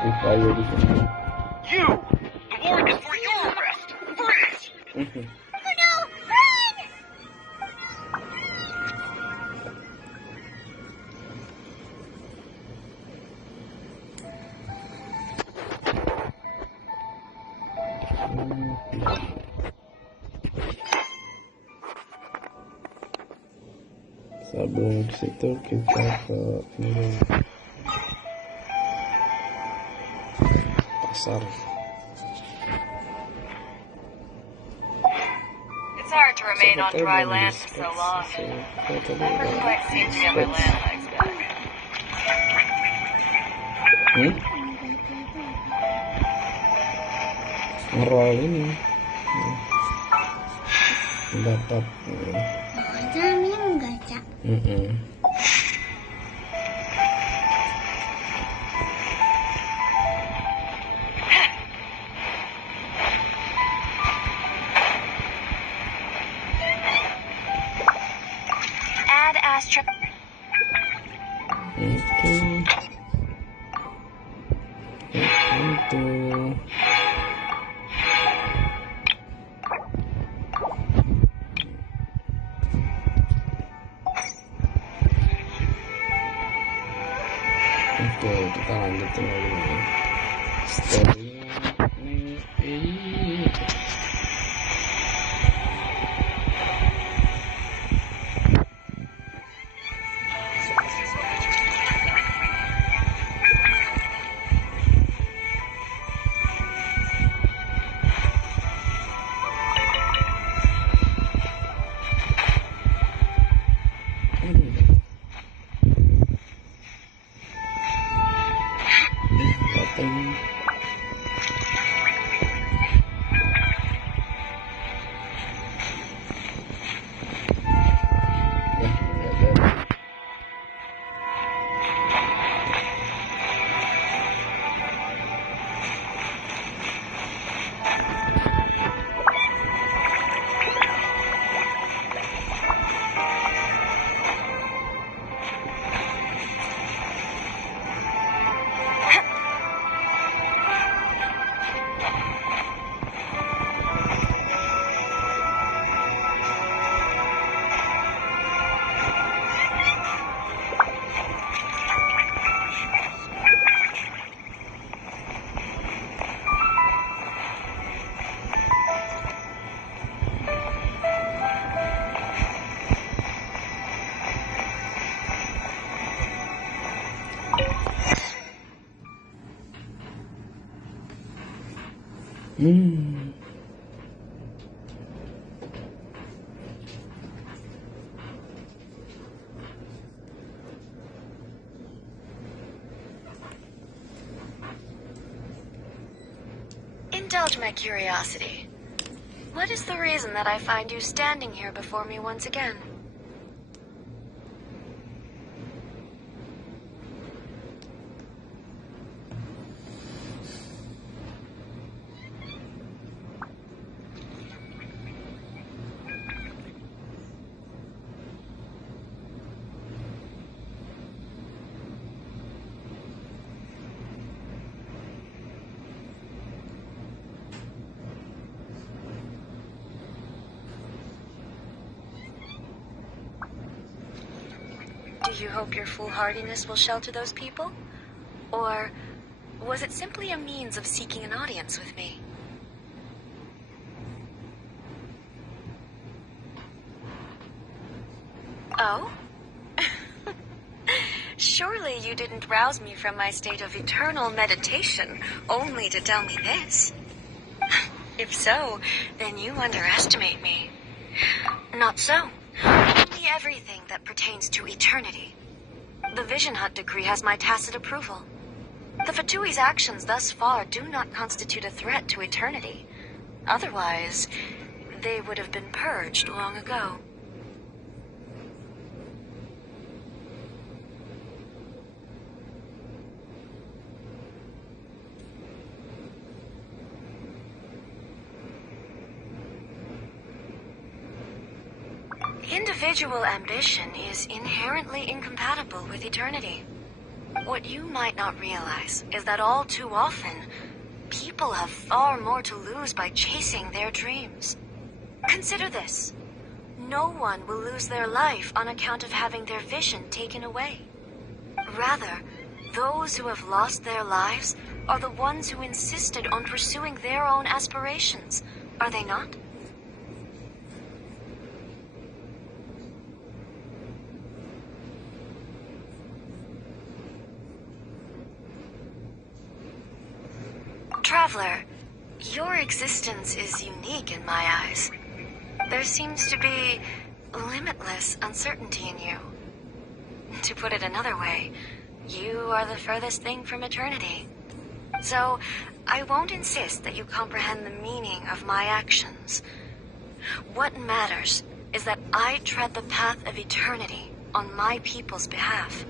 Upaya di sini. You! The warrant is for your arrest! Freeze! Oh no! Run! Sebelum ke situ kita ke ini pasar. It's hard to remain on dry land for so long. Never quite seemed to get my land legs back. Ngerol ini dapat Jamnya menggaca. Add astra. Itu oke, kita lanjutin lagi storynya ini. Indulge my curiosity. What is the reason that I find you standing here before me once again? Do you hope your foolhardiness will shelter those people? Or was it simply a means of seeking an audience with me? Oh? Surely you didn't rouse me from my state of eternal meditation only to tell me this. If so, then you underestimate me. Not so. Only everything that pertains to eternity. The Vision Hut decree has my tacit approval. The Fatui's actions thus far do not constitute a threat to eternity. Otherwise, they would have been purged long ago. Individual ambition is inherently incompatible with eternity. What you might not realize is that all too often, people have far more to lose by chasing their dreams. Consider this. No one will lose their life on account of having their vision taken away. Rather, those who have lost their lives are the ones who insisted on pursuing their own aspirations, are they not? Traveler, your existence is unique in my eyes. There seems to be limitless uncertainty in you. To put it another way, you are the furthest thing from eternity. So, I won't insist that you comprehend the meaning of my actions. What matters is that I tread the path of eternity on my people's behalf.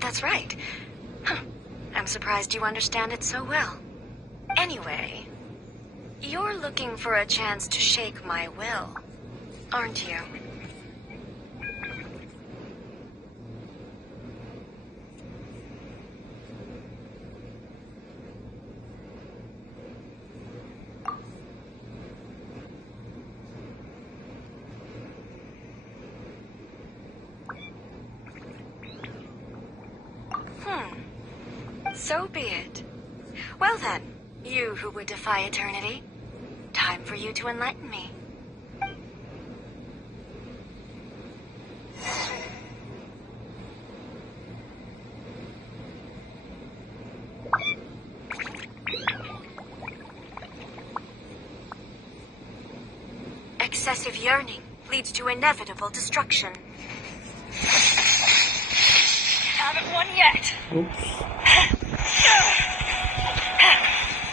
That's right. I'm surprised you understand it so well. Anyway, you're looking for a chance to shake my will, aren't you? So be it. Well then, you who would defy eternity, time for you to enlighten me. Excessive yearning leads to inevitable destruction. Haven't won yet. Oops.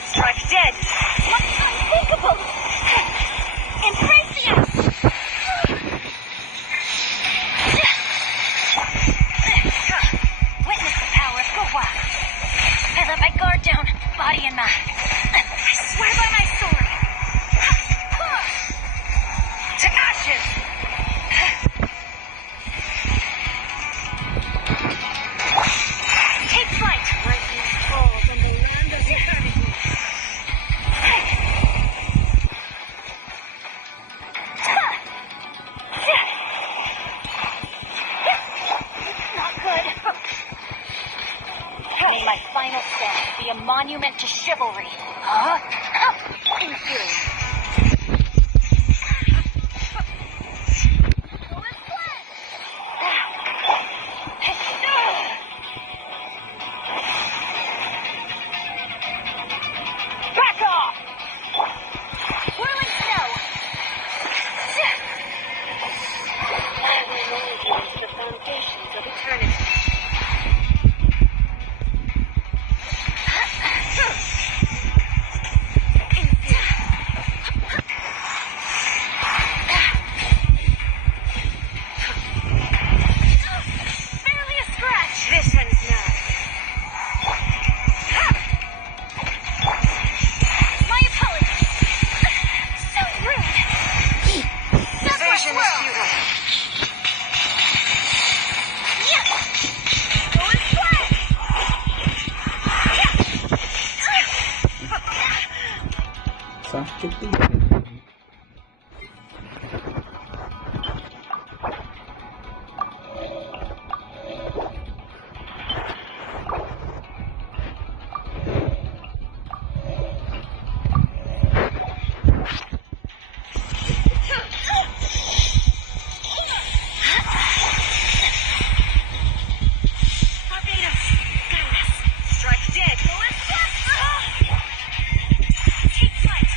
Strike dead. What's unthinkable? Impressive. Witness the power of Gowa. I let my guard down, body and mind. I swear by my sword. To ashes. Take flight. Lightning falls on the land of eternity. Not good. May my final stand be a monument to chivalry. Huh? Inferior. Back off! Whirling snow! I remind you of the foundations of eternity. Barely a scratch! This ends now. My apologies. So rude. Evasion is futile. Go and play. Sakit tuh. Barbados, guide us. Strike dead. Go and play. Take flight.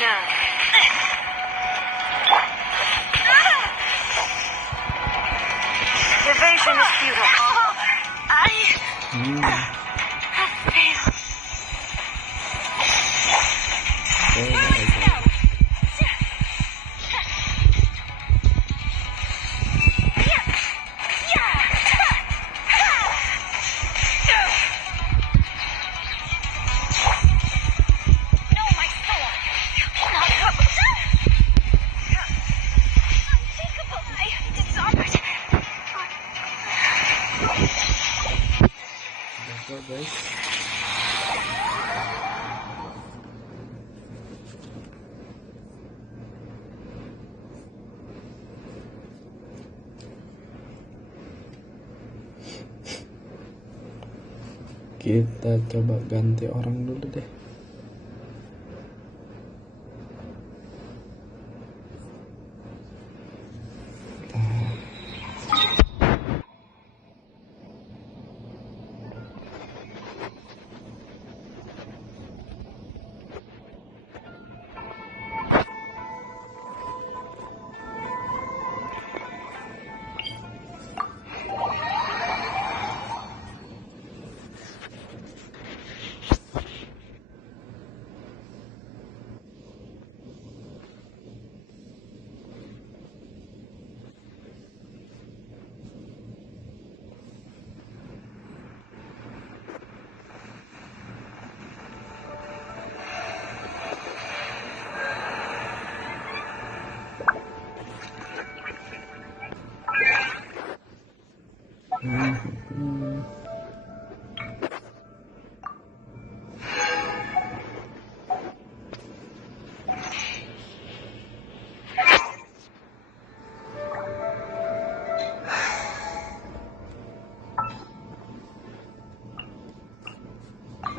Now. Evasion is futile. I have failed. Guys, kita coba ganti orang dulu deh.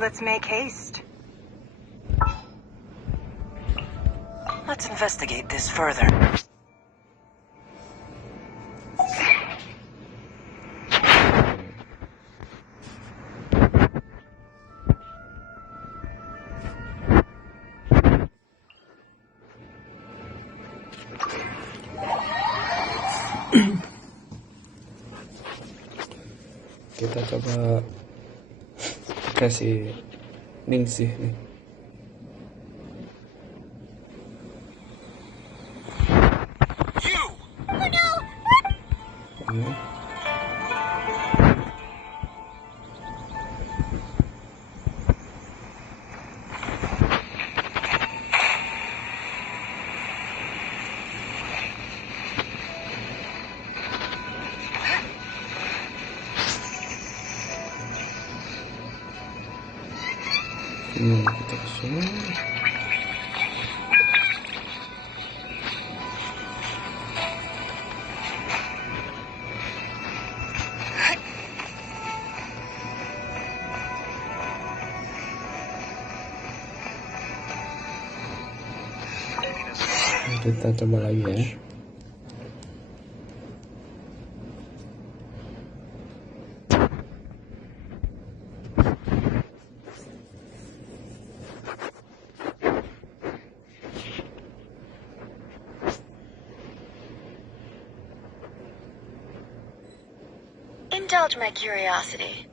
Let's make haste. Let's investigate this further. Kita coba kasih Neng sih nih. Kita kesini. Kita coba lagi ya. Indulge my curiosity.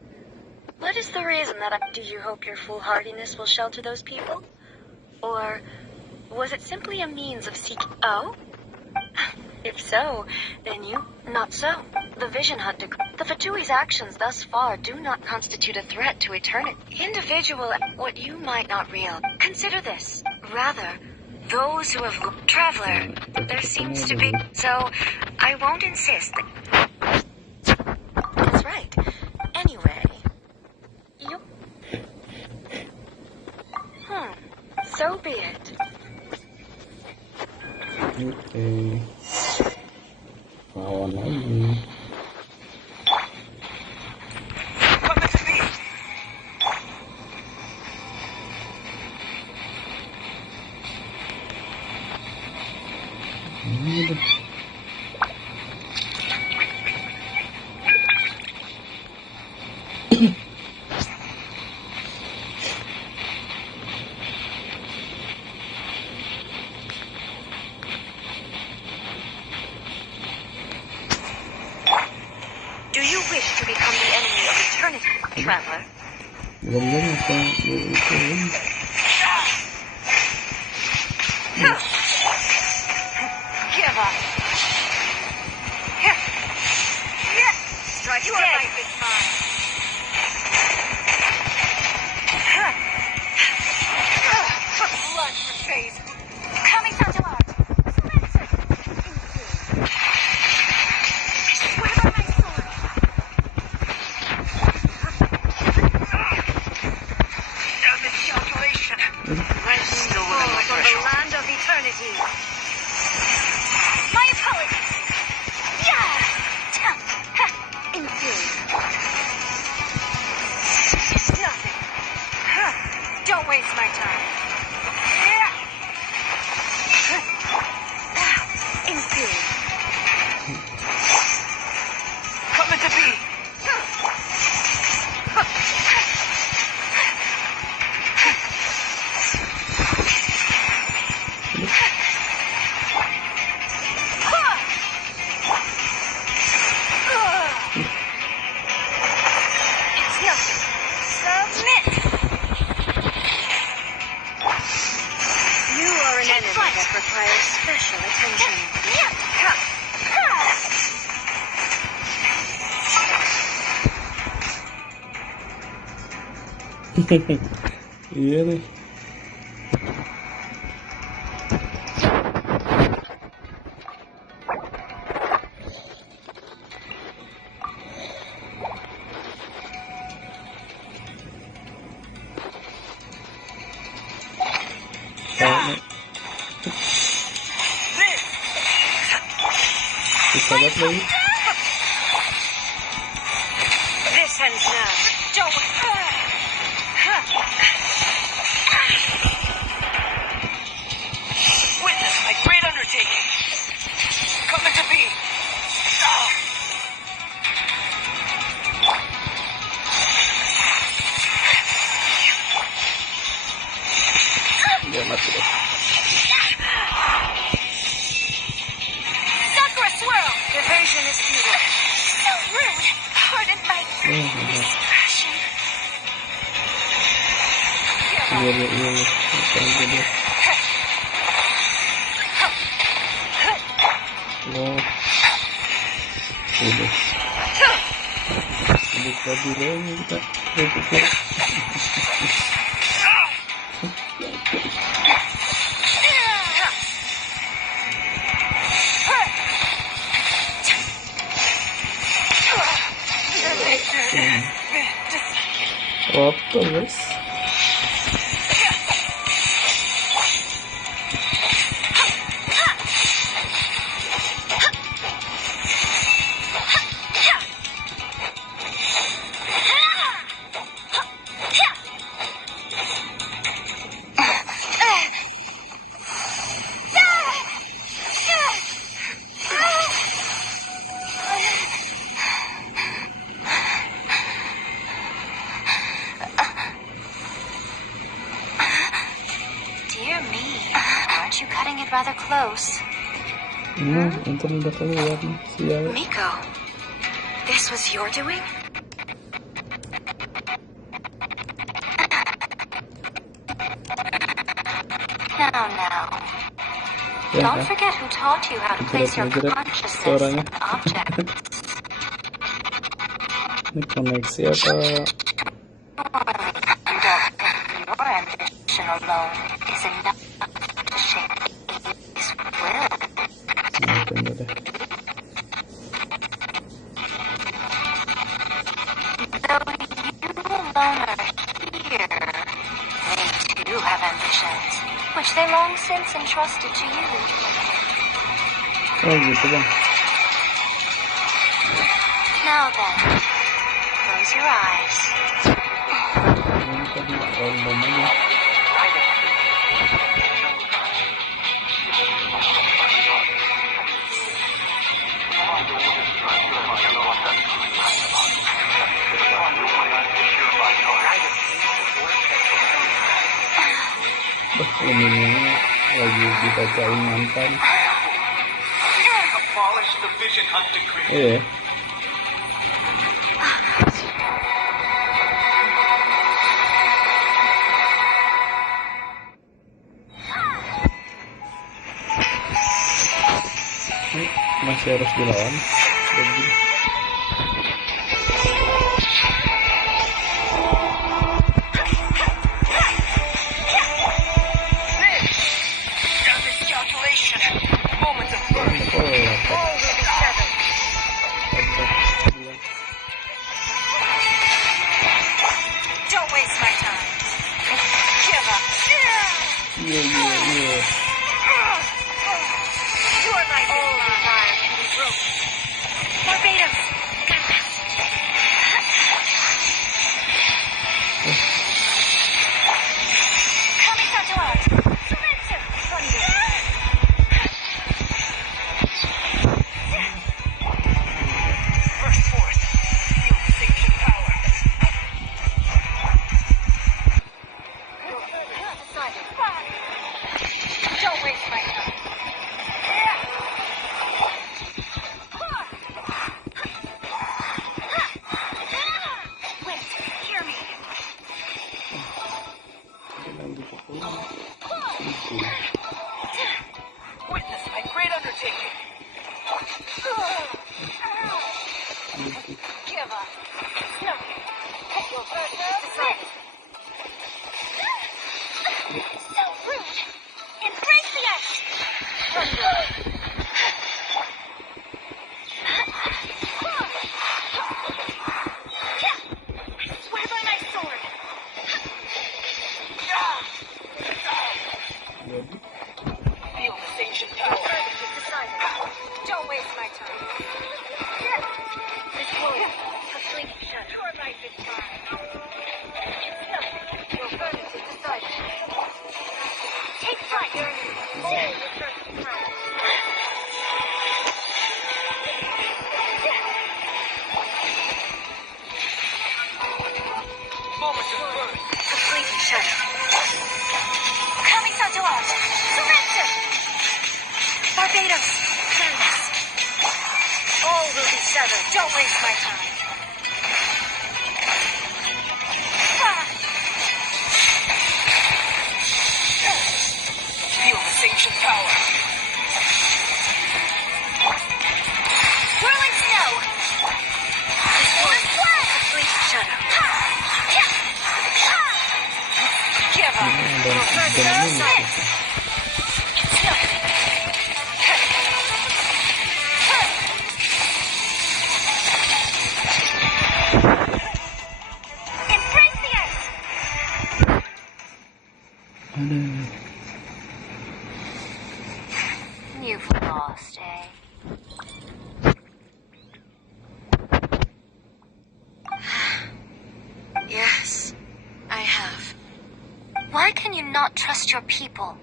What is the reason do you hope your foolhardiness will shelter those people? Or was it simply a means of seeking... Oh? If so, then not so. The Vision Hunt the Fatui's actions thus far do not constitute a threat to eternity. Individual, what you might not realize. Consider this. Rather, those who have... Traveler, there seems to be... So, I won't insist that... That's right. Anyway, you... So be it. Oke. Lawan lagi. eternity, traveler. Belum apa itu? Give up. Here. Here. Strike your life is mine. Blood for face. Coming down to our. Swear by my sword. No miscalculation. I'm still within my threshold. From the land of eternity. My apologies. Yeah. Inferior. It's nothing. Don't waste my time. Inferior. Coming to be. It's nothing. Submit. You are an enemy that requires special attention. Iya nih. Bisa banget lagi. This ends now. Don't. Witness my great undertaking. Coming to be. Dia mati deh. Sakura swirl. Evasion is futile. So rude. Pardon my expression. Iya. Apa aja deh. Oh. Udah. Buka dulu kita. Apa guys? Dear me, aren't you cutting it rather close? Ntar udah keluar nih, sial. Miko, this was your doing? Now. Ya, Don't forget who taught you how to place your consciousness in objects. Ini koneksi apa? You don't think your ambition alone is enough to shape his will. Tunggu deh. Though you alone are here, they too have ambitions, which they long since entrusted to you. Oh gitu bang. Now then, close your eyes. Ini tadi random aja. Ini lagi dibacain mantan. Abolish the vision hunt decree. Iya. masih harus dilawan. Begini. Got this calculation. Moments of birth. Oh, All will be severed. Don't waste my time. Give up. Iya. You are my all alive and be broken. Barbados. Coming to us. Surrender. Thunder. First force. Feel the sanctioned power. Don't waste my time. Wait, hear me. Witness my great undertaking. Give up. Nothing. Your burden is decided. So rude. Embrace the ice. Thunder. Swear by my sword. Feel the sanctioned power. Burden is decided. Don't waste my time. This warrior, a fleeting shadow. Your life is mine. Nothing. Your burden is decided. Take flight. All return to power. Moments of birth. A fleeting shadow. Coming to us. Surrender. Barbados. Careless. All will be severed. Don't waste my time. Feel the sanctioned power. Whirling snow. This one flag. A fleeting shadow. Give up. Ini ada Your burden jam is ini. decided. Embrace the ice. Ada. You've lost, eh? Yes, I have. Why can you not trust your people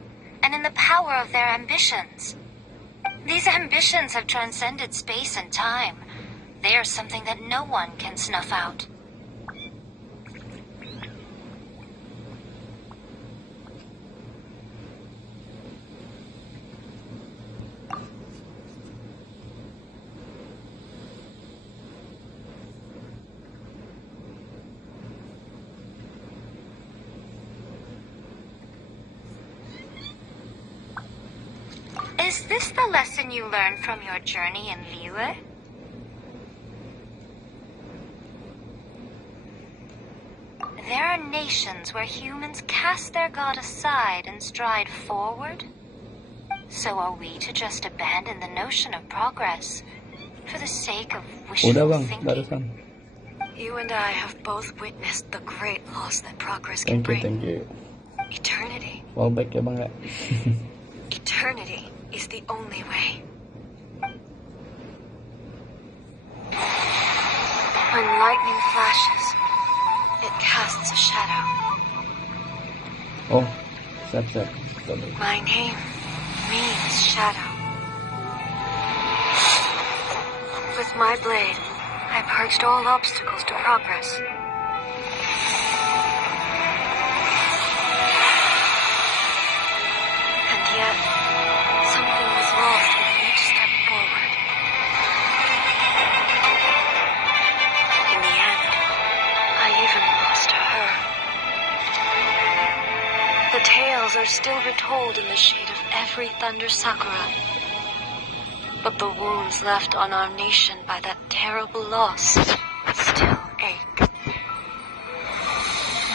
and in the power of their ambitions? These ambitions have transcended space and time. They are something that no one can snuff out. Is this the lesson you learned from your journey in Liyue? There are nations where humans cast their god aside and stride forward. So are we to just abandon the notion of progress for the sake of wishful Udah bang, thinking? barusan. You and I have both witnessed the great loss that progress can Thank you, bring. thank you. Eternity. Wallback ya bang ya. Eternity is the only way. When lightning flashes, it casts a shadow. Oh, siap. Sorry. My name means shadow. With my blade, I purged all obstacles to progress. And yet, something was lost with each step forward. In the end, I even lost her. The tales are still retold in the shade of every Thunder Sakura. But the wounds left on our nation by that terrible loss still ache.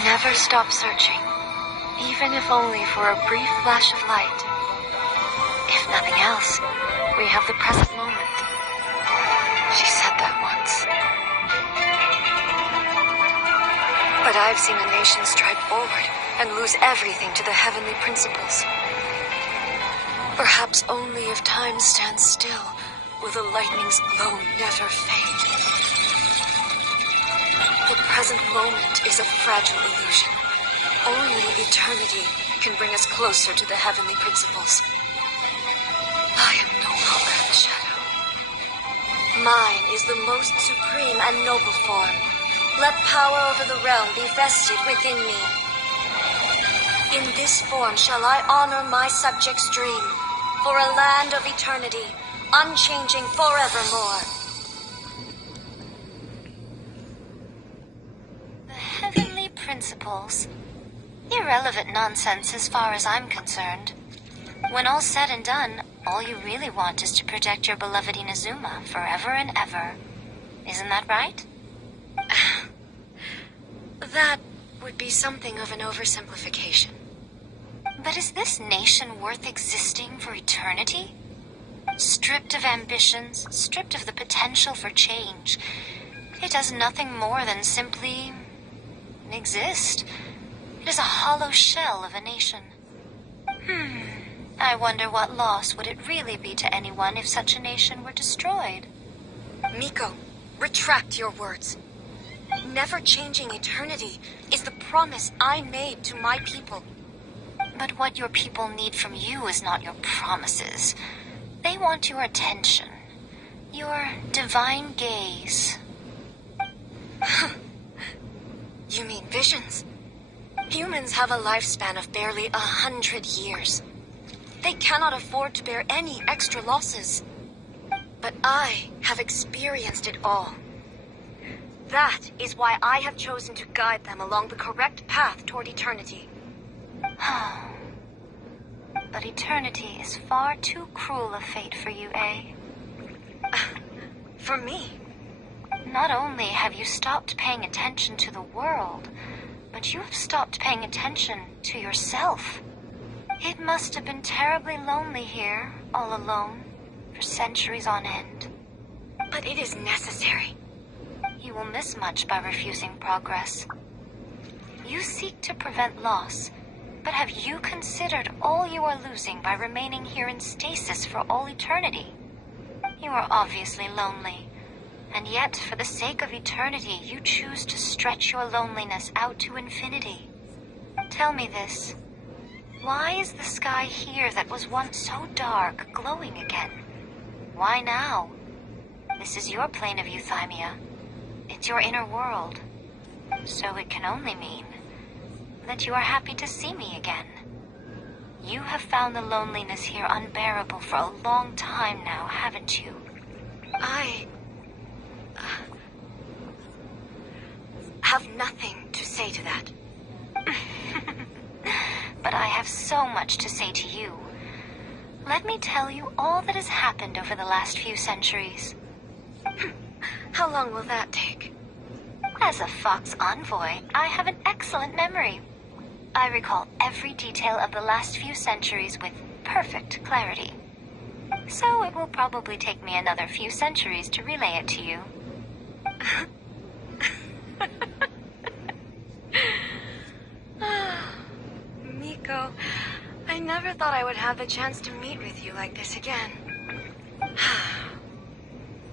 Never stop searching, even if only for a brief flash of light. If nothing else, we have the present moment. She said that once. But I've seen a nation stride forward and lose everything to the heavenly principles. Perhaps only if time stands still will the lightning's glow never fade. The present moment is a fragile illusion. Only eternity can bring us closer to the heavenly principles. I am no longer the shadow. Mine is the most supreme and noble form. Let power over the realm be vested within me. In this form shall I honor my subjects' dream, for a land of eternity, unchanging forevermore. The heavenly principles. Irrelevant nonsense as far as I'm concerned. When all's said and done, all you really want is to protect your beloved Inazuma forever and ever. Isn't that right? That would be something of an oversimplification. But is this nation worth existing for eternity? Stripped of ambitions, stripped of the potential for change, it does nothing more than simply exist. It is a hollow shell of a nation. I wonder what loss would it really be to anyone if such a nation were destroyed? Miko, retract your words. Never changing eternity is the promise I made to my people. But what your people need from you is not your promises. They want your attention. Your divine gaze. You mean visions? Humans have a lifespan of barely 100 years. They cannot afford to bear any extra losses. But I have experienced it all. That is why I have chosen to guide them along the correct path toward eternity. But eternity is far too cruel a fate for you, eh? For me? Not only have you stopped paying attention to the world, but you have stopped paying attention to yourself. It must have been terribly lonely here, all alone, for centuries on end. But it is necessary. You will miss much by refusing progress. You seek to prevent loss, but have you considered all you are losing by remaining here in stasis for all eternity? You are obviously lonely, and yet for the sake of eternity you choose to stretch your loneliness out to infinity. Tell me this. Why is the sky here that was once so dark glowing again? Why now? This is your plane of euthymia. It's your inner world. So it can only mean that you are happy to see me again. You have found the loneliness here unbearable for a long time now, haven't you? I have nothing to say to that. But I have so much to say to you. Let me tell you all that has happened over the last few centuries. How long will that take? As a Fox envoy, I have an excellent memory. I recall every detail of the last few centuries with perfect clarity. So it will probably take me another few centuries to relay it to you. Miko, I never thought I would have the chance to meet with you like this again.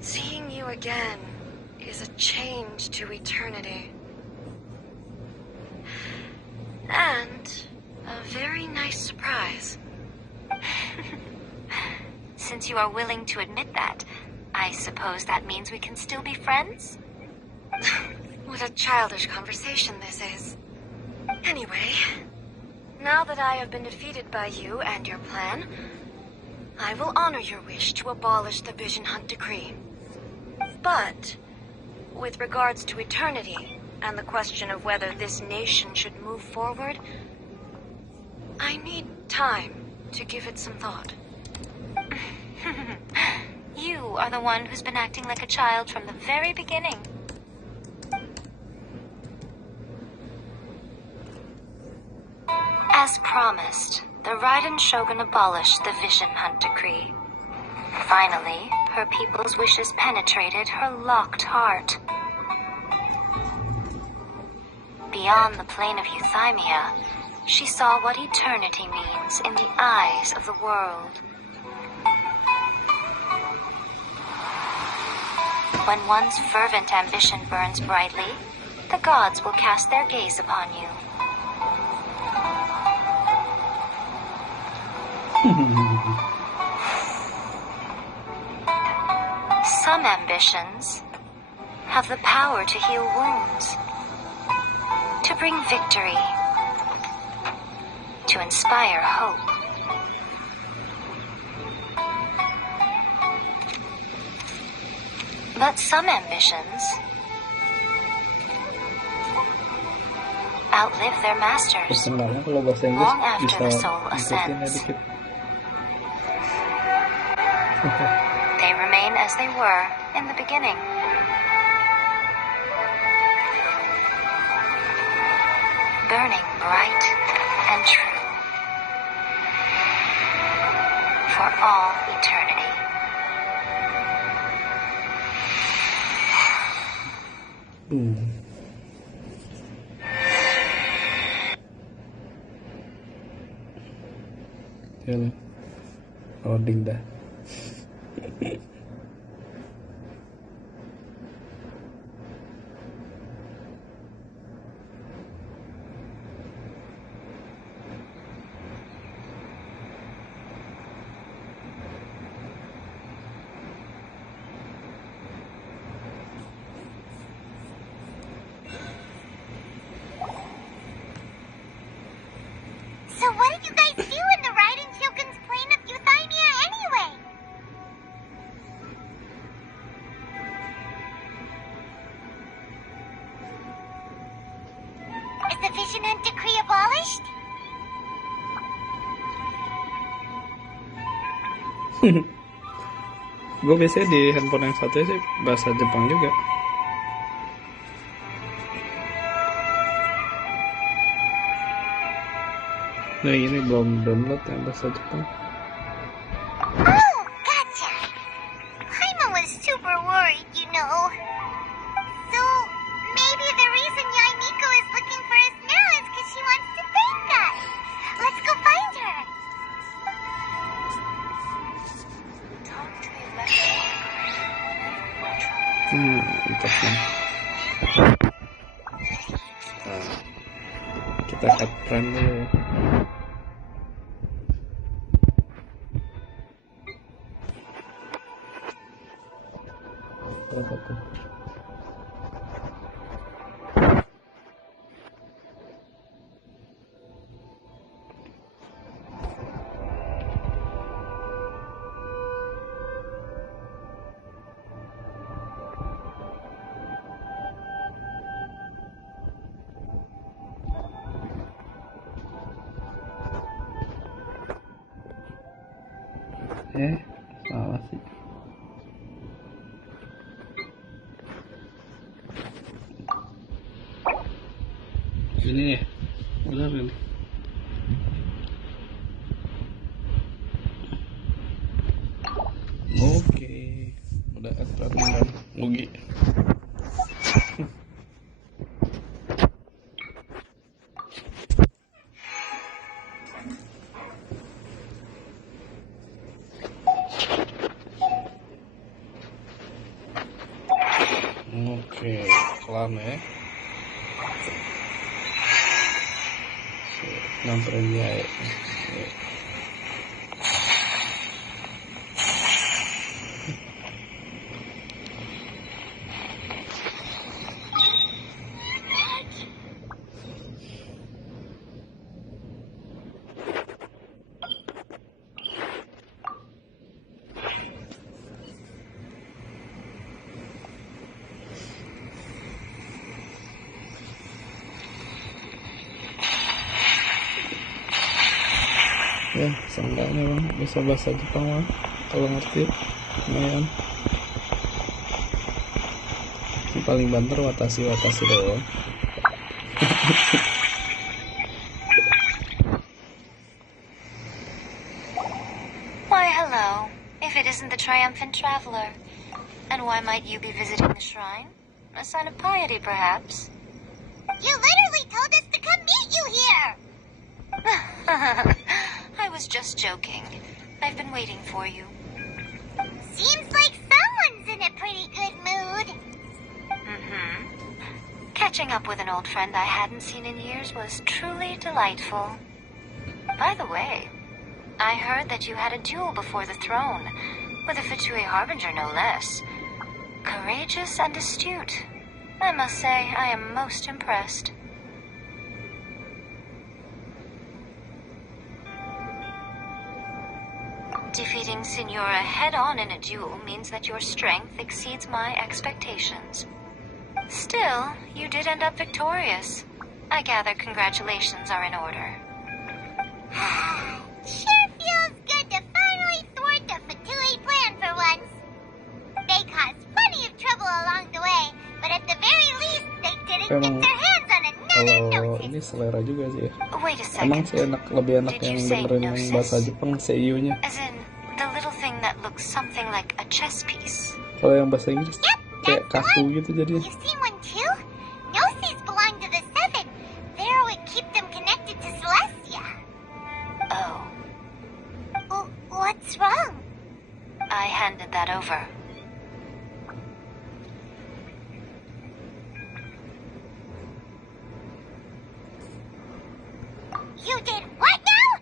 Seeing you again is a change to eternity. And a very nice surprise. Since you are willing to admit that, I suppose that means we can still be friends? What a childish conversation this is. Anyway, now that I have been defeated by you and your plan, I will honor your wish to abolish the Vision Hunt Decree. But, with regards to eternity and the question of whether this nation should move forward, I need time to give it some thought. you are the one who's been acting like a child from the very beginning. As promised, the Raiden Shogun abolished the Vision Hunt Decree. Finally, her people's wishes penetrated her locked heart. Beyond the plane of euthymia, she saw what eternity means in the eyes of the world. When one's fervent ambition burns brightly, the gods will cast their gaze upon you. Some ambitions have the power to heal wounds, to bring victory, to inspire hope. But some ambitions outlive their masters Perkenalnya kalau bahasa Inggris long after bisa the soul ikutin ya ascends. dikit. They remain as they were in the beginning. Burning bright and true for all eternity. Ya lah, loading dah. So what did you guys do in the Raiden Shogun's plane of euthymia anyway? Is the Vision Hunt Decree abolished? Gue biasanya di handphone yang satu sih bahasa Jepang juga. Nah ini belum download yang bahasa Jepang. Oh, gotcha. Paimon was super worried, you know. So, maybe the reason Yaimiko is looking for us now is because she wants to thank us. Let's go find her. Talk to the electric Mantap nih. Nah, kita cut frame dulu ya. Berapa tuh? Salah sih. Ini ya, benar ini. Oke, udah ekstrak dan Mugi. Oke, kelar ya. Nyamperin dia ya. Ya, seenggaknya bang bisa bahasa Jepang bang, kalau ngerti lumayan. paling banter Watashi doang. Why, hello. If it isn't the triumphant traveler. And why might you be visiting the shrine? A sign of piety, perhaps? You literally told us to come meet you here! I was just joking. I've been waiting for you. Seems like someone's in a pretty good mood. Catching up with an old friend I hadn't seen in years was truly delightful. By the way, I heard that you had a duel before the throne, with a Fatui Harbinger no less. Courageous and astute. I must say, I am most impressed. Defeating Signora head-on in a duel means that your strength exceeds my expectations. Still, you did end up victorious. I gather congratulations are in order. Sure feels good to finally thwart the Fatui plan for once. They caused plenty of trouble along the way, but at the very least, they didn't get their hands on another Kalau notice. ini selera juga sih ya. Wait a Emang second. sih lebih enak Did you yang say dengerin yang gnosis? bahasa Jepang seiyunya. As in, the little thing that looks something like a chess piece. Kalau yang bahasa Inggris kayak That's the kaku one. gitu jadinya. You see one too? Gnosis belong to the Seven. They're what keep them connected to Celestia. Oh, What's wrong? I handed that over. You did what now?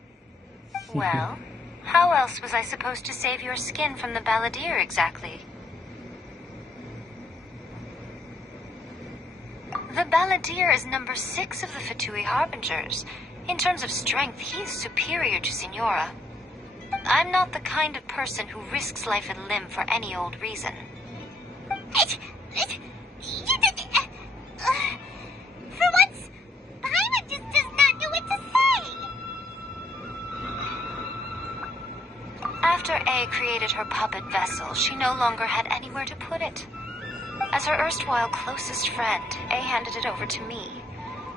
Well, how else was I supposed to save your skin from the balladeer exactly? The balladeer is number 6 of the Fatui Harbingers. In terms of strength, he's superior to Signora. I'm not the kind of person who risks life and limb for any old reason. For once, Paimon just does not know what to say. After A created her puppet vessel, she no longer had anywhere to put it. As her erstwhile closest friend, A handed it over to me,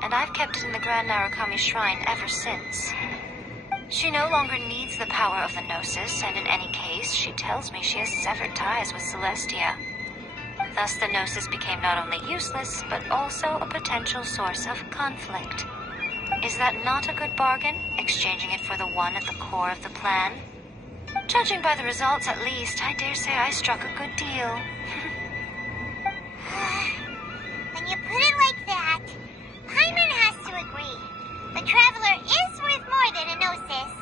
and I've kept it in the Grand Narukami Shrine ever since. She no longer needs the power of the Gnosis, and in any case, she tells me she has severed ties with Celestia. Thus, the Gnosis became not only useless, but also a potential source of conflict. Is that not a good bargain, exchanging it for the one at the core of the plan? Judging by the results, at least, I dare say I struck a good deal. When you put it like that, Paimon has to agree. The Traveler is worth more than a Gnosis.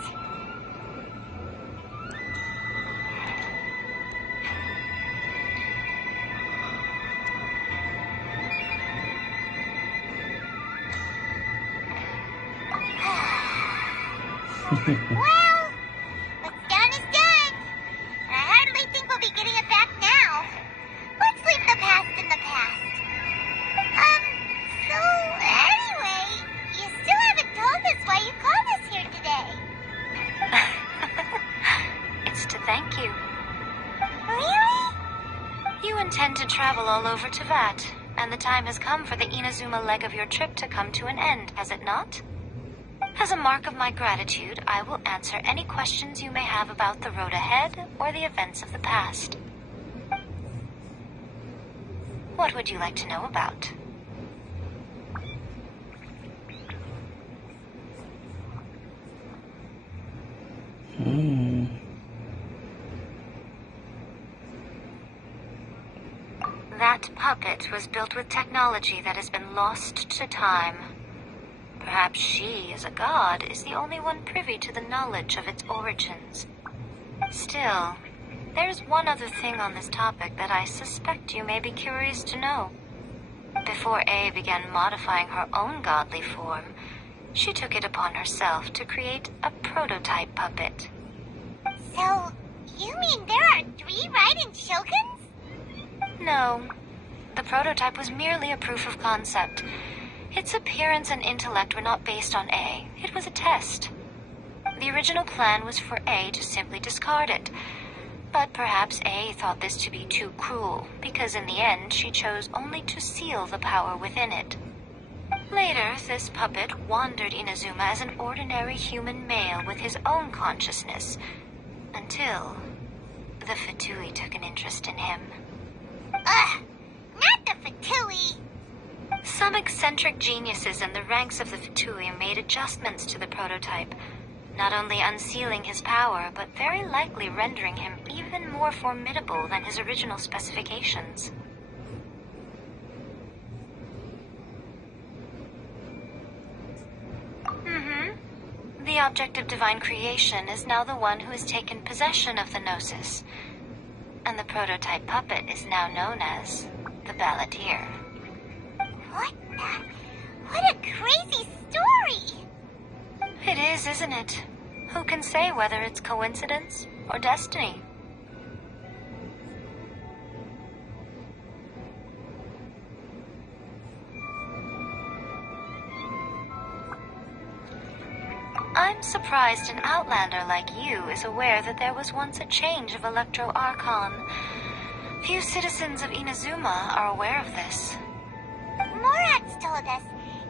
Well, what's done is done. And I hardly think we'll be getting it back now. Let's leave the past in the past. So anyway, you still haven't told us why you called us here today. It's to thank you. Really? You intend to travel all over Teyvat, and the time has come for the Inazuma leg of your trip to come to an end, has it not? As a mark of my gratitude, I will answer any questions you may have about the road ahead or the events of the past. What would you like to know about? That puppet was built with technology that has been lost to time. Perhaps she, as a god, is the only one privy to the knowledge of its origins. Still, there's one other thing on this topic that I suspect you may be curious to know. Before A began modifying her own godly form, she took it upon herself to create a prototype puppet. So, you mean there are 3 Raiden Shoguns? No, the prototype was merely a proof of concept. Its appearance and intellect were not based on A. It was a test. The original plan was for A to simply discard it. But perhaps A thought this to be too cruel, because in the end she chose only to seal the power within it. Later, this puppet wandered Inazuma as an ordinary human male with his own consciousness, until the Fatui took an interest in him. Ugh! Not the Fatui! Some eccentric geniuses in the ranks of the Fatui made adjustments to the prototype, not only unsealing his power, but very likely rendering him even more formidable than his original specifications. The object of divine creation is now the one who has taken possession of the Gnosis, and the prototype puppet is now known as the Balladeer. What a crazy story! It is, isn't it? Who can say whether it's coincidence or destiny? I'm surprised an outlander like you is aware that there was once a change of Electro Archon. Few citizens of Inazuma are aware of this. Morax told us.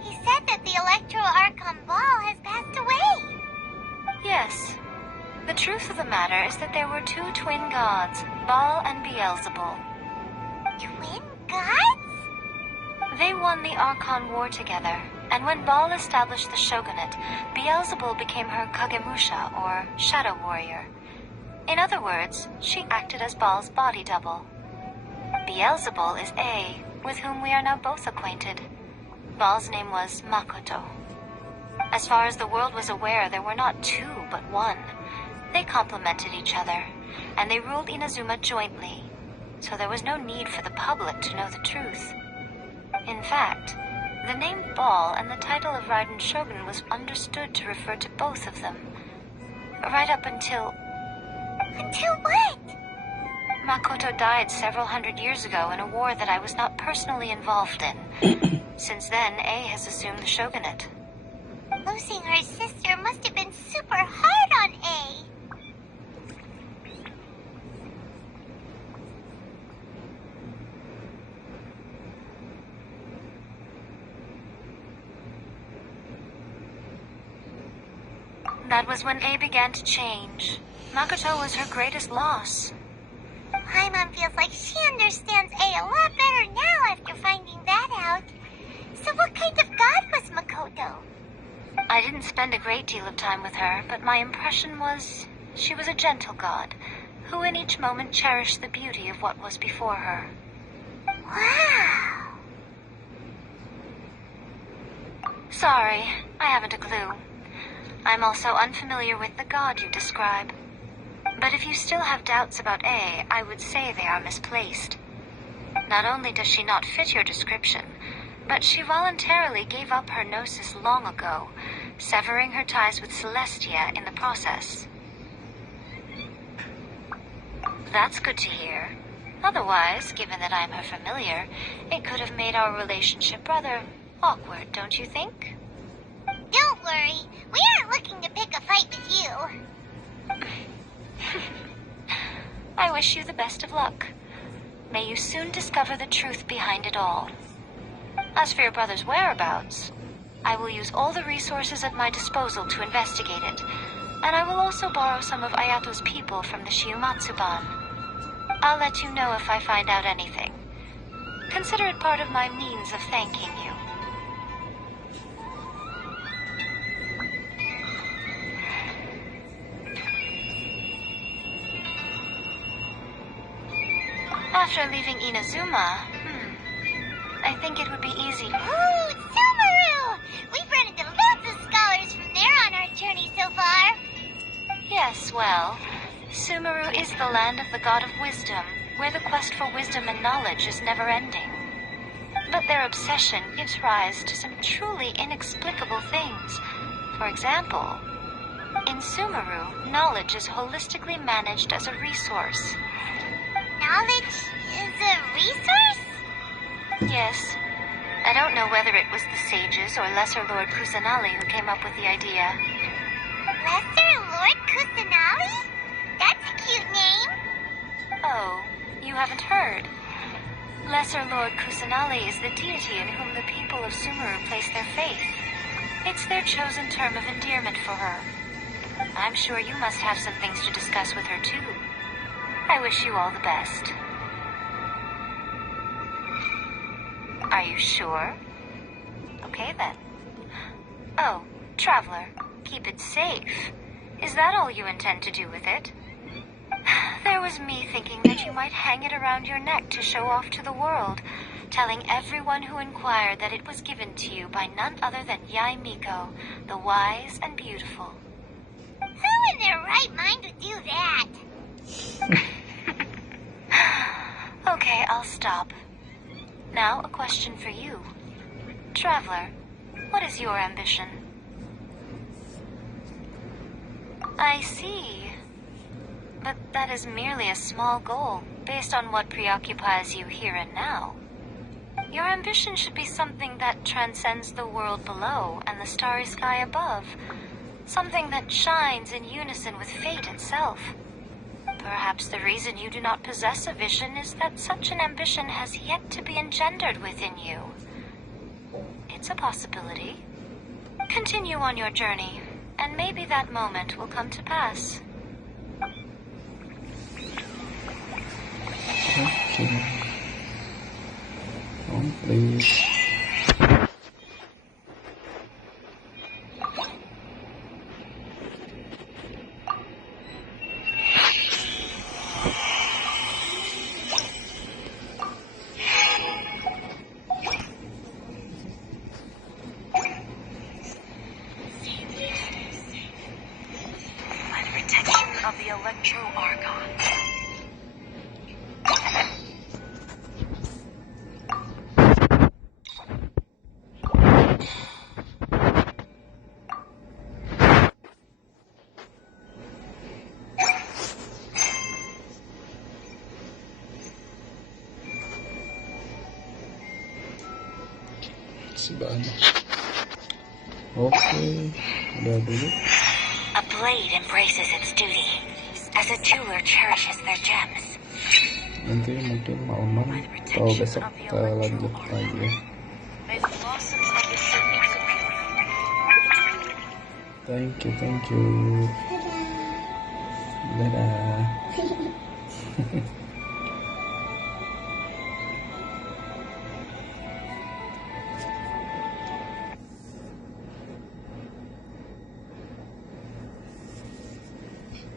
He said that the Electro Archon Ball has passed away. Yes. The truth of the matter is that there were two twin gods, Baal and Beelzebul. Twin gods? They won the Archon War together, and when Baal established the shogunate, Beelzebul became her Kagemusha, or shadow warrior. In other words, she acted as Baal's body double. Beelzebul is A, with whom we are now both acquainted. Baal's name was Makoto. As far as the world was aware, there were not two, but one. They complemented each other, and they ruled Inazuma jointly, so there was no need for the public to know the truth. In fact, the name Baal and the title of Raiden Shogun was understood to refer to both of them. Right up until... Until what? Makoto died several hundred years ago in a war that I was not personally involved in. Since then, A has assumed the shogunate. Losing her sister must have been super hard on A. That was when A began to change. Makoto was her greatest loss. Paimon feels like she understands A a lot better now after finding that out. So what kind of god was Makoto? I didn't spend a great deal of time with her, but my impression was she was a gentle god, who in each moment cherished the beauty of what was before her. Wow! Sorry, I haven't a clue. I'm also unfamiliar with the god you describe. But if you still have doubts about A, I would say they are misplaced. Not only does she not fit your description, but she voluntarily gave up her gnosis long ago, severing her ties with Celestia in the process. That's good to hear. Otherwise, given that I'm her familiar, it could have made our relationship rather awkward, don't you think? Don't worry, we aren't looking to pick a fight with you. I wish you the best of luck. May you soon discover the truth behind it all. As for your brother's whereabouts, I will use all the resources at my disposal to investigate it, and I will also borrow some of Ayato's people from the Shiumatsuban. I'll let you know if I find out anything. Consider it part of my means of thanking you. After leaving Inazuma, I think it would be easy. Ooh, Subaru! We've run into lots of scholars from there on our journey so far. Yes, well, Sumeru is the land of the god of wisdom, where the quest for wisdom and knowledge is never-ending. But their obsession gives rise to some truly inexplicable things. For example, in Sumeru, knowledge is holistically managed as a resource. Knowledge is a resource? Yes. I don't know whether it was the sages or Lesser Lord Kusanali who came up with the idea. Lesser Lord Kusanali? That's a cute name. Oh, you haven't heard? Lesser Lord Kusanali is the deity in whom the people of Sumeru place their faith. It's their chosen term of endearment for her. I'm sure you must have some things to discuss with her, too. I wish you all the best. Are you sure? Okay, then. Oh, Traveler, keep it safe. Is that all you intend to do with it? There was me thinking that you might hang it around your neck to show off to the world, telling everyone who inquired that it was given to you by none other than Yai Miko, the wise and beautiful. Who in their right mind would do that? Okay, I'll stop. Now, a question for you. Traveler, what is your ambition? I see. But that is merely a small goal, based on what preoccupies you here and now. Your ambition should be something that transcends the world below and the starry sky above. Something that shines in unison with fate itself. Perhaps the reason you do not possess a vision is that such an ambition has yet to be engendered within you. It's a possibility. Continue on your journey, and maybe that moment will come to pass. Okay. Oh, please. By the protection of the Electro-Argon. Sebaana. Okay, udah dulu. A blade embraces its duty, as a jeweler cherishes their gems. Nanti mungkin malaman atau besok kita lanjut lagi ya. May the blossoms of the city Thank you. Dadah.